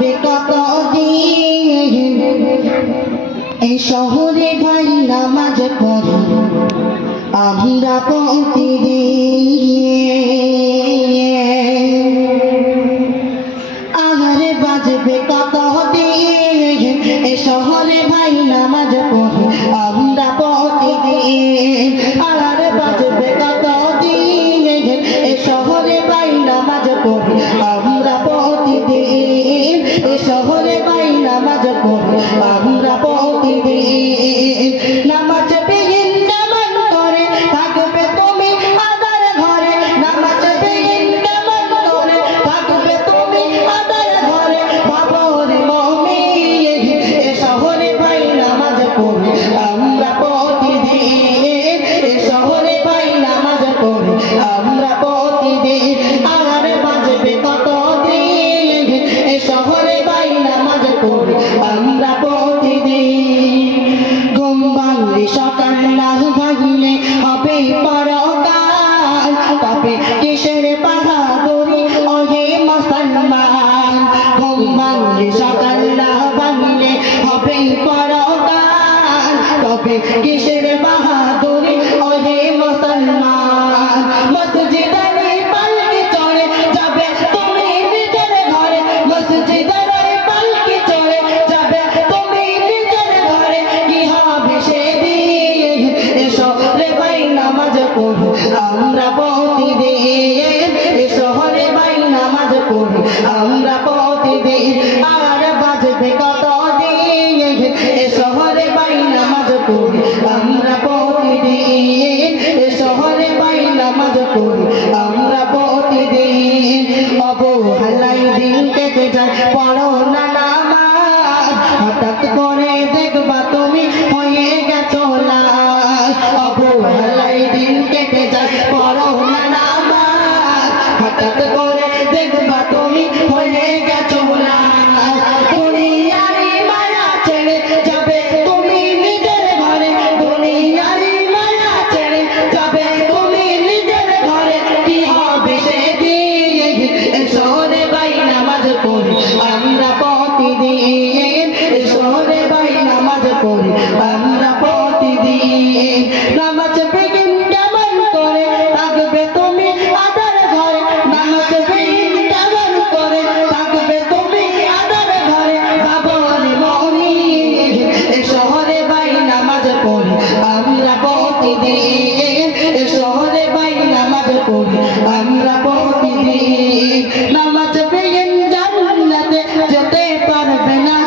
বাজবে কতদিন এই শহরে ভাই নামাজ পড়ি আমরা প্রতিদিন আহারে বাজবে কতদিন এই শহরে ভাই নামাজ পড়ি আমরা প্রতিদিন আহারে বাজবে কতদিন এই শহরে ভাই নামাজ পড়ি আমরা প্রতিদিন এই শহরে ভাই নামাজ পড়ি আমরা প্রতিদিন নামাজ বিহীন কেমন করে থাকবে তুমি আদার ঘরে নামাজ বিহীন কেমন করে থাকবে তুমি আদার ঘরে বাবরে মুমিন এ শহরে ভাই নামাজ পড়ি আমরা প্রতিদিন এ শহরে ভাই নামাজ পড়ি আমরা প্রতিদিন আর বাজবে কতদিন এ শহরে ভাই নামাজ পড়ি আমরা প্রতিদিন ঘুম ভাঙলে সকাল না ভাঙলে হবে পরকাল তবে কিসের বাহাদুরি ওহে মুসলমান ঘুম ভাঙলে সকাল না ভাঙলে হবে পরকাল তবে কিসের বাহাদুরি ওহে মুসলমান মসজিদে পালকি চড়ে যাবে তুমি নিজের ঘরে মসজিদে পালকি চড়ে যাবে তুমি নিজের ঘরে কি হবে সেদিন এসো রে ভাই নামাজ পড়ি আমরা প্রতিদিন এসো রে ভাই নামাজ পড়ি আমরা প্রতিদিন আর বাজবে কতদিন এসো রে ভাই নামাজ পড়ি আমরা প্রতিদিন এসো রে ভাই নামাজ পড়ি আমরা প্রতিদিন অবহেলায় দিন কেটে যায় পড়ো না নামাজ হঠাৎ করে দেখবা তুমি হয়ে গেছো লাশ অবহেলায় দিন কেটে যায় পড়ো না নামাজ হঠাৎ করে দেখবা তুমি হয়ে গেছো লাশ দুনিয়ারি মায়া ছেড়ে যাবে তুমি নিজের ঘরে দুনিয়ারি মায়া ছেড়ে যাবে তুমি নিজের ঘরে কি হবে সেদিন এসো রে ভাই নামাজ পড়ি আমরা প্রতিদিন এসো রে ভাই নামাজ পড়ি আমরা প্রতিদিন নামাজ বিহীন কেমন করে থাকবে তুমি আদার ঘরে নামাজ বিহীন কেমন করে থাকবে তুমি আদার ঘরে বাবরে মুমিন এসো রে ভাই নামাজ পড়ি আমরা প্রতিদিন এসো রে ভাই নামাজ পড়ি আমরা প্রতিদিন নামাজ বিহীন জান্নাতে যেতে পারবে না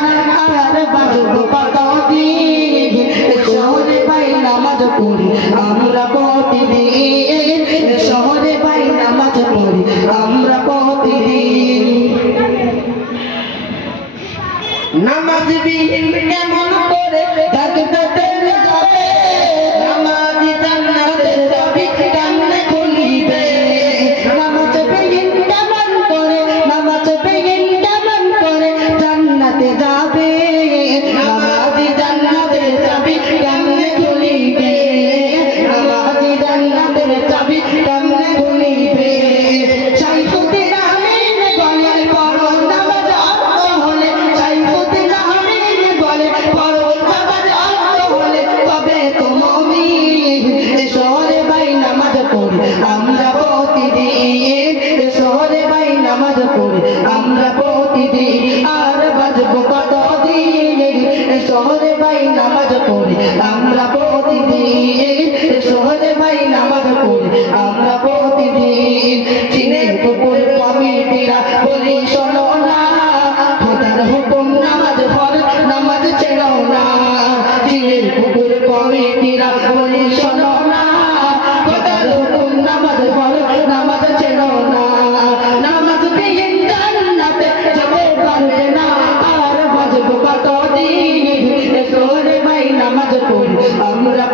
আর বাজবে কতদিন এসো রে ভাই নামাজ পড়ি আমরা প্রতিদিন এসো রে ভাই নামাজ পড়ি আমরা প্রতিদিন নামাজ বিহীন কেমন করে থাকবে তেরে যাবে নামাজ জান্নাতের চাবি কেমনে খুলিবে নামাজ বিহীন কেমন করে নামাজ বিহীন কেমন করে জান্নাতে যাবে নামাজ জান্নাতের চাবি কেমনে খুলিবে নামাজ জান্নাতের চাবি কেমনে খুলিবে শাইখুদ্দিন আমিন বলে পড়ো নামাজ অর্থ হলে শাইখুদ্দিন আমিন বলে পড়ো নামাজ অর্থ হলে তবে তো মুমিন এসো রে ভাই নামাজ পড়ি আমরা প্রতিদিন এসো রে ভাই নামাজ পড়ি আমরা প্রতিদিন আর বাজবো কতদিন এসো রে ভাই নামাজ পড়ি আমরা প্রতিদিন এসো রে ভাই নামাজ পড়ি আমরা প্রতিদিন চিনে পুকুর কমিটিরা বলি শোনো না খোদার হুকুম নামাজ পড় নামাজ ছেড়ো না চিনে পুকুর কমিটিরা বলি শোনো না খোদার হুকুম নামাজ পড় নামাজ ছেড়ো না নামাজ বিহীন জান্নাতে যেতে পারবে না আর বাজবো কতদিন এসো রে ভাই নামাজ পড়ি আমরা